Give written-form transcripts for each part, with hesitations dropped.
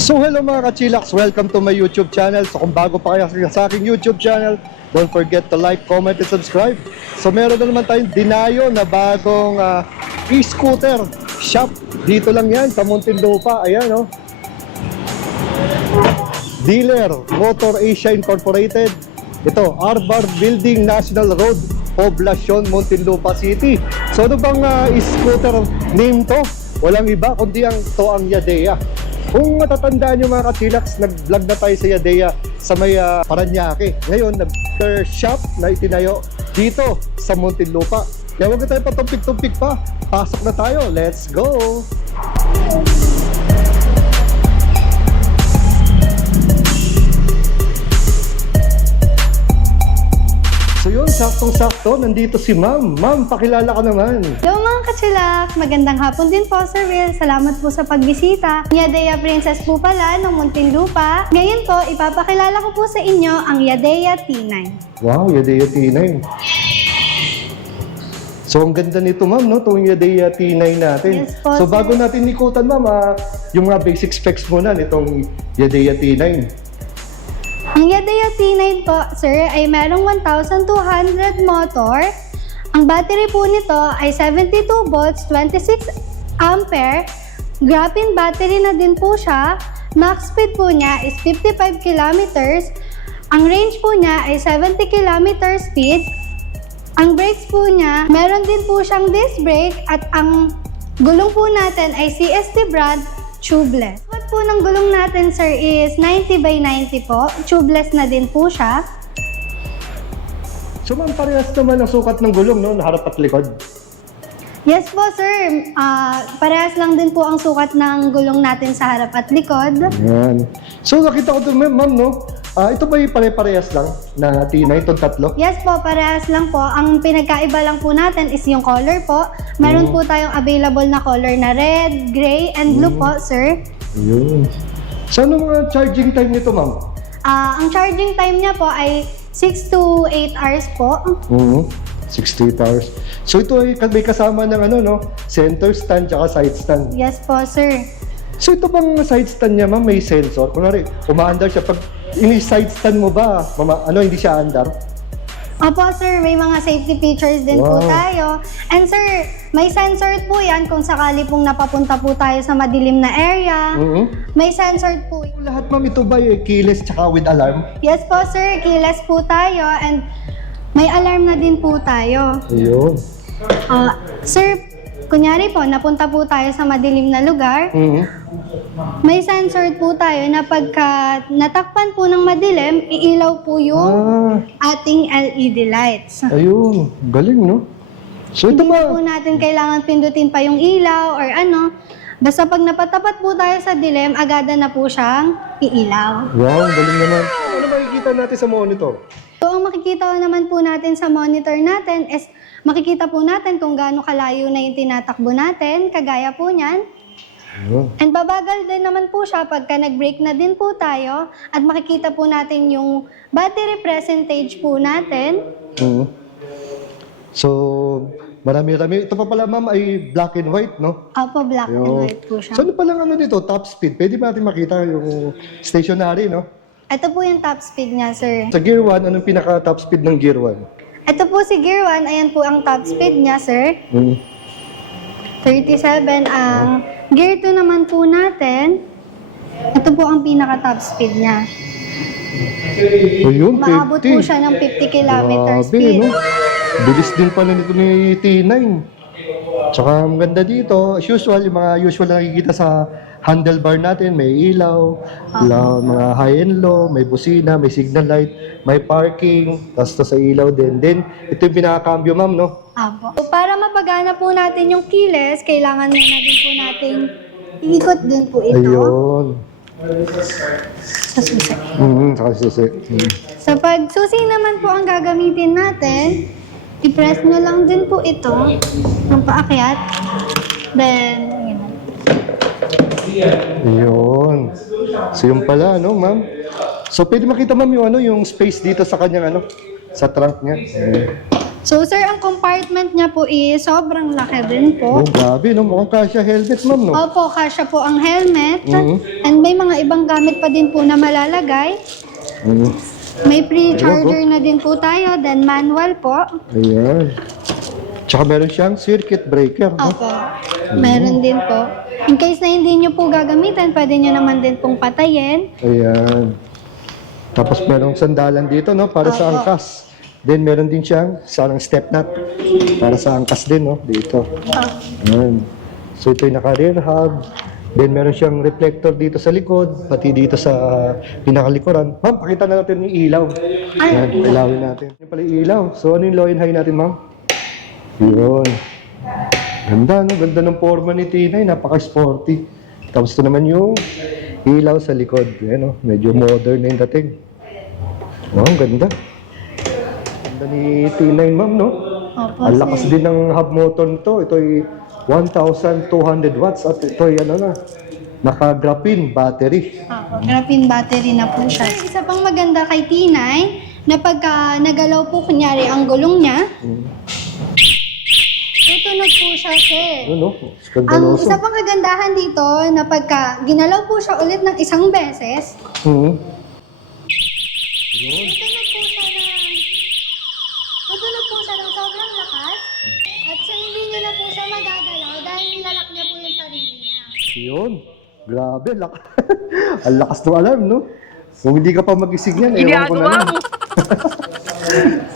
So hello mga ka-chillax, welcome to my YouTube channel. So kung bago pa kayo sa aking YouTube channel, don't forget to like, comment, and subscribe. So meron na naman tayong Dinayo na bagong e-scooter shop. Dito lang yan sa Muntinlupa. Ayan o. Dealer, Motor Asia Incorporated. Ito, Arbar Building, National Road, Poblacion, Muntinlupa City. So ano bang e-scooter name to? Walang iba kundi ang Yadea. Kung matatandaan nyo mga ka-chillax, nag-vlog na tayo sa Yadea sa may Paranaque. Ngayon, nag-shop na itinayo dito sa Muntinlupa. Kaya huwag na tayo patumpik-tumpik pa. Pasok na tayo. Let's go! So yun, saktong-sakto, nandito si Ma'am. Ma'am, pakilala ka naman. Hello mga ka-chillax! Magandang hapon din po, Sir Will. Salamat po sa pagbisita. Yadea Princess po pala ng Muntinlupa. Ngayon po, ipapakilala ko po sa inyo ang Yadea T9. Wow, Yadea T9. So ang ganda nito ma'am, no? Itong Yadea T9 natin. Yes po, so sir. bago natin ikutan ma'am, yung mga basic specs muna nitong Yadea T9. Ang Yadea T9 po, sir, ay merong 1,200 motor. Ang battery po nito ay 72 volts, 26 ampere. Graphene battery na din po siya. Max speed po niya is 55 kilometers. Ang range po niya ay 70 kilometer speed. Ang brakes po niya, meron din po siyang disc brake at ang gulong po natin ay CST brand tubeless. Sukat po ng gulong natin, sir, is 90 by 90 po. Tubeless na din po siya. So ma'am, parehas naman ang sukat ng gulong, no? Harap at likod. Yes po, sir. Parehas lang din po ang sukat ng gulong natin sa harap at likod. Yan. So nakita ko ito ma'am, no? Ito ba yung pare-parehas lang na T9, itong tatlo? Yes po, parehas lang po. Ang pinagkaiba lang po natin is yung color po. Meron po tayong available na color na red, gray, and blue po, sir. Ayun. So ano mga charging time nito ma'am? Ang charging time niya po ay 6 to 8 hours po. 68 hours. So ito ay may kasama ng ano, no? Center stand tsaka side stand. Yes po, sir. So ito bang side stand niya ma'am may sensor? Kunwari, umaandar siya pag ini-side stand mo ba? Hindi siya andar? Opo, sir. May mga safety features din po Wow. tayo. And sir, may sensor po yan kung sakali pong napapunta po tayo sa madilim na area. May sensor po. Lahat ma'am ito ba yung keyless tsaka with alarm? Yes po, sir. Keyless po tayo and may alarm na din po tayo. Ayun. Sir, kunyari po, napunta po tayo sa madilim na lugar. May sensor po tayo na pagka natakpan po ng madilim, iilaw po yung ating LED lights. Ayun. Galing, no? So ito Hindi na po ba? natin kailangan pindutin pa yung ilaw or ano. Basta pag napatapat po tayo sa dilim, agada na po siyang iilaw. Wow, galing naman. Ano makikita natin sa monitor? So, ang makikita naman po natin sa monitor natin is makikita po natin kung gaano kalayo na yung tinatakbo natin, kagaya po niyan. Ayun. And babagal din naman po siya pagka nag-brake na din po tayo at makikita po natin yung battery percentage po natin. So, marami-rami. Ito pa pala ma'am ay black and white, no? Opo, black and Ayun. white po siya. So ano palang ano dito? Top speed. Pwede ba natin makita yung stationary, no? Ito po yung top speed niya, sir. Sa gear 1, anong pinaka-top speed ng gear 1? Ito po si Gear 1, ayan po ang top speed niya, sir. 37. Ang Gear 2 naman po natin, ito po ang pinaka-top speed niya. Ayun, 50. Maabot po siya ng 50 kilometer Grabe, speed. no? Bilis din pala nito ni T9. Tsaka ang ganda dito, as usual, yung mga usual na nakikita sa handlebar natin, may ilaw, mga high and low, may busina, may signal light, may parking, tapos sa ilaw din. Then, ito yung pinaka-cambio ma'am, no? Apo. So, para mapagana po natin yung keyless, kailangan na din po natin iikot din po ito. Ayun. Sa susi. Saka susi. Sa pagsusi naman po ang gagamitin natin, i-press nyo lang din po ito ng paakyat. Then, Ayun. So yung pala, no, ma'am? So pwede makita ma'am yung yung space dito sa kanyang sa trunk niya. So sir, ang compartment niya po is sobrang laki din po. Oh, grabe, no? Mukhang kasya helmet, ma'am, no? Opo, kasya po ang helmet. Mhm. And may mga ibang gamit pa din po na malalagay. Mm. May pre-charger na din po tayo, then manual po. Ayan. Tsaka meron siyang circuit breaker, no? Opo, meron din po. In case na hindi nyo po gagamitin, pwede nyo naman din pong patayin. Ayan. Tapos merong sandalan dito, no? Para sa Opo. angkas. Then meron din siyang sarang step nut. Para sa angkas din, no? Dito. Ayan. So ito yung naka-rear hub. Then meron siyang reflector dito sa likod, pati dito sa pinakalikuran. Ma'am, pakita na natin yung ilaw. Ayan, ilawin natin. Yan pala yung ilaw. So ano yung low and high natin, ma'am? Yun. Ganda, no? Ganda ng forma ni Tinay. Napaka-sporty. Tapos ito naman yung ilaw sa likod. Ayan, no? Medyo modern na yung dating. Wow, ang ganda. Ganda ni Tinay, ma'am, no? Opo, Ang lakas din ng hub motor nito. Ito ay 1,200 watts at ito ay ano na, naka-graphene battery. Opo, graphene battery na po siya. Isa pang maganda kay T9, na pagka nagalaw po kunyari ang gulong niya, tutunog po siya, sir. Ano, Ang skandaloso. isa pang kagandahan dito, na pagka ginalaw po siya ulit ng isang beses, Mhm. tutunog po siya ng sobrang lakas, at so hindi niyo na po siya magagalaw dahil nilalak niya po yung sarili niya. Yun. Grabe, ang lakas ng alarm, no? Kung hindi ka pa magising yan, ewan ko na lang.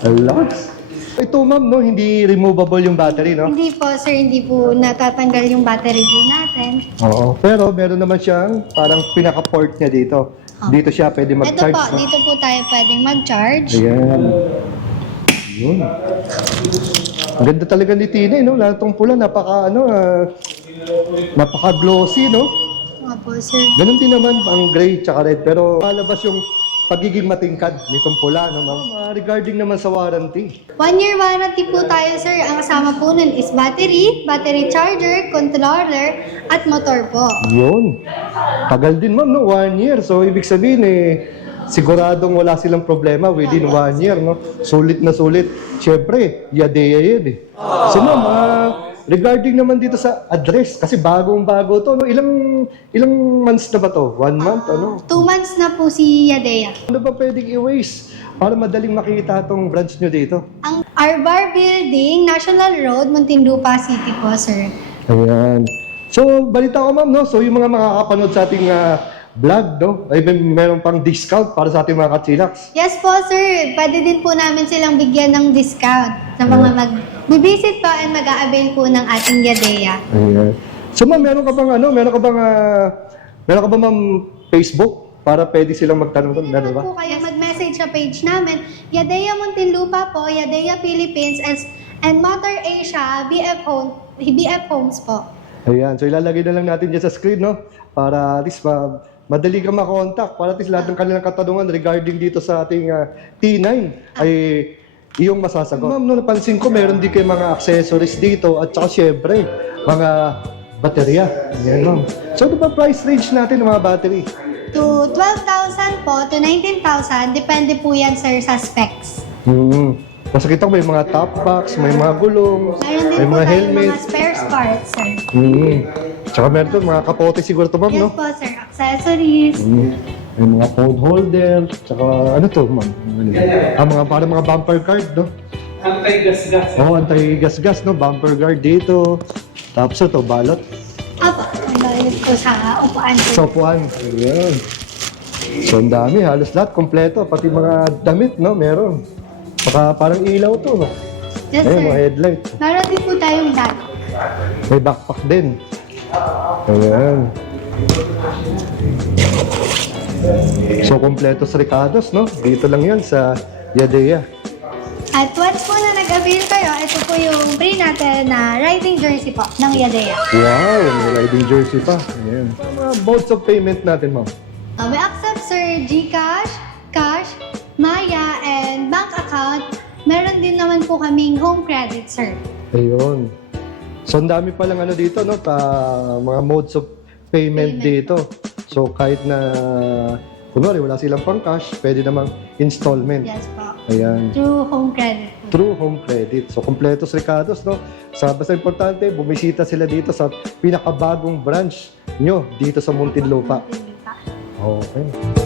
Ang lakas. Ito, ma'am, no? Hindi removable yung battery, no? Hindi po, sir, hindi po natatanggal yung battery po natin. Oo. Pero meron naman siyang parang pinaka-port niya dito. Dito siya pwede Ito mag-charge, po, no? dito po tayo pwedeng mag-charge. Ayan. Yun. Ang ganda talaga ni Tina, no? Lahat ng pula, napaka-glossy, no? Opo, sir. Ganun din naman ang gray tsaka red, pero palabas yung pagiging matingkad nitong pula, no, ma'am? Regarding naman sa warranty. 1 year warranty po tayo, sir. Ang kasama po nun is battery, battery charger, controller, at motor po. Yun. Tagal din, ma'am, no? 1 year. So, ibig sabihin, siguradong wala silang problema within 1 year, no? Sulit na sulit. Siyempre, Yadea yun, eh. So, ma'am, regarding naman dito sa address, kasi bagong-bago to, no? Ilang months na ba to? 1 month, ano? 2 months na po si Yadea. Ano ba pwedeng i-waste para madaling makita itong branch nyo dito? Ang Arbar Building, National Road, Muntinlupa City po, sir. Ayan. So, balita ko, ma'am, no? So, yung mga makakapanood sa ating vlog, no? Ay, meron pang discount para sa ating mga kachilaks. Yes po, sir. Pwede din po namin silang bigyan ng discount sa mga mag-visit pa and mag-a-avail po ng ating Yadea. Ayan. So, ma'am, meron ka bang, ma'am, Facebook para pwede silang magtanong doon? Meron ba? Po kayo mag-message sa page namin, Yadea Muntinlupa po, Yadea Philippines, and Motor Asia, BF Homes po. Ayan. So, ilalagay na lang natin dyan sa screen, no? Para at least madali ka makontak. Para at least lahat ng kanilang katanungan regarding dito sa ating T9 ay iyong masasagot. Ma'am, no, napansin ko meron din kayo mga accessories dito at saka syempre, mga baterya. Ayan, ma'am. So, ano ba price range natin ng mga battery? To 12,000 po, to 19,000, depende po yan, sir, sa specs. Kasi kita ko may mga top box, may mga gulong, Meron din may po mga tayo helmet. mga spare parts, sir. Tsaka meron doon mga kapote siguro to, ma'am, Yes no? po, sir. Accessories. May mga phone holder, tsaka ano to, ma'am? Parang mga bumper guard, no? Anti-gas-gas. Oo, anti-gas-gas, no? Bumper guard dito. Tapos ito, balot. Apo, ang dahil po sa upuan. sir. So, upuan. Ayan. So, ang dami. Halos lahat, kompleto. Pati mga damit, no? Meron. Saka parang ilaw to, no? Yes, Ayan, mga sir. headlight. Meron din po tayong bag. May backpack din. Ayan. So, kompleto sa Ricardos, no? Dito lang yan sa Yadea. At once po na nag-avail kayo, ito po yung free natin na riding jersey po ng Yadea. Wow, may riding jersey pa. Ayan. Mga modes of payment natin, ma'am. We accept, sir, GCash, cash, Maya, and bank account. Meron din naman po kaming home credit, sir. Ayun. So, ang dami palang ano dito, no? Mga modes of payment dito. So, kahit na, kunwari, wala silang pang cash, pwede namang installment. Yes po. Ayan. Through home credit po. True Home Credit. So, kompletos Ricardos, no? Basta importante, bumisita sila dito sa pinakabagong branch nyo dito sa Muntinlupa. Okay.